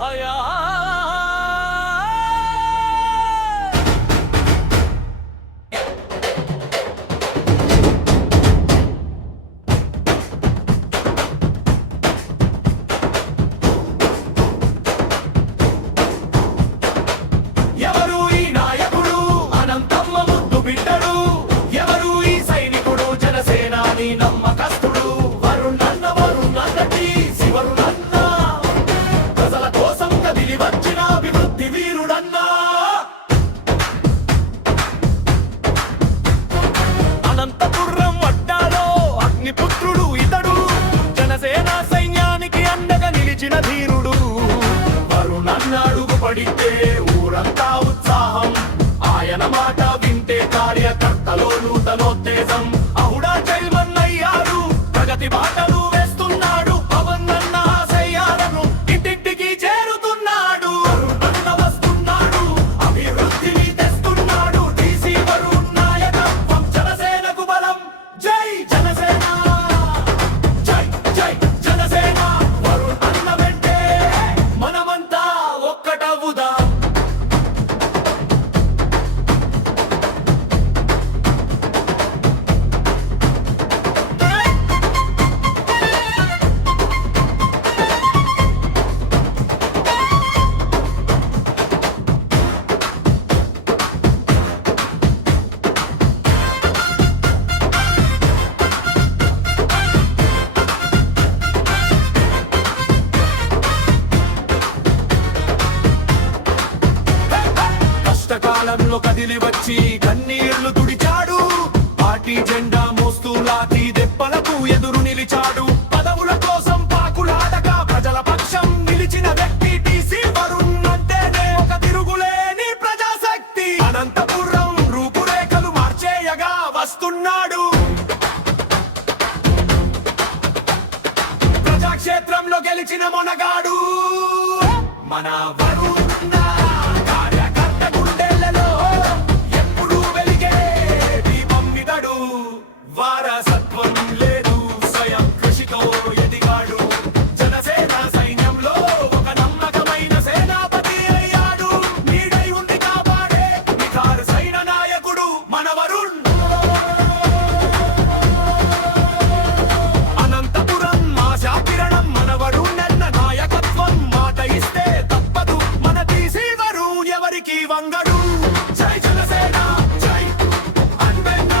అయా ఎవరు ఈ నాయకుడు అనంతమ్మ ముద్దు బిడ్డడు ఎవరు ఈ సైనికుడు జనసేనాని నమ్మకస్తుడు వరుణన్నటి శివరుణన్న ప్రజల కోసం కదిలి వచ్చిన అభివృద్ధి వీరుడన్నా అనంతపురం వడ్డాలో అగ్నిపుత్రుడు ఇతడు జనసేన సైన్యానికి అండగా నిలిచిన ధీరుడు వరుణన్న అడుగు పడితే ఊరంతా ఉత్సాహం ఆయన మాట వింటే కార్యకర్తలో నూతనోత్తేజం అహుడా చైర్మన్ అయ్యాడు ప్రగతి బాటలు వేస్తున్నాడు పవన్ అన్న ఆశయాలను ఇంటింటికి చేరుతున్నాడు వరుణన్న వస్తున్నాడు అభివృద్ధిని తెస్తున్నాడు టీసీ వరుణ్ నాయకత్వం జనసేనకు బలం జై జనసేన జై జై జనసేన వరుణ్ అన్న వెంటే మనమంతా ఒక్కటవుదా కష్టకాలంలో కదిలి వచ్చి కన్నీళ్లు తుడిచాడు పార్టీ జెండా మోస్తూ లాఠీ దెబ్బలకు ఎదురు నిలిచాడు పదవుల కోసం పాకులాడక ప్రజల పక్షం నిలిచిన వ్యక్తి టీసీ వరుణ్ అంటేనే ఒక తిరుగులేని ప్రజాశక్తి అనంతపురం రూపురేఖలు మార్చేయగా వస్తున్నాడు ప్రజాక్షేత్రంలో గెలిచిన మొనగాడు మన వరుణ్ కార్యకర్త గుండెలలో ఎప్పుడు వెలిగే దీపం ఇతడు వారసత్వం లేదు స్వయం కృషితో ఎదిగాడు జనసేన సైన్యంలో ఒక నమ్మకమైన సేనాపతి అయ్యాడు నీడై ఉండి కాపాడే నిఖారు సైన నాయకుడు మన వరుణ్ అనంతపురం ఆశా కిరణం మన వరుణ్ అన్న నాయకత్వం మాట ఇస్తే తప్పదు మన తీసి వరుణ్ ఎవరికి వంగడు జై జనసేన జై అన్వేషణ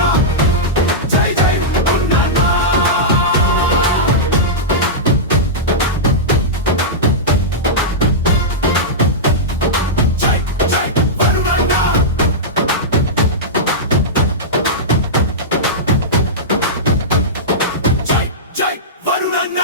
జై జై వరుణన్న జై జై వరుణన్న జై జై వరుణన్న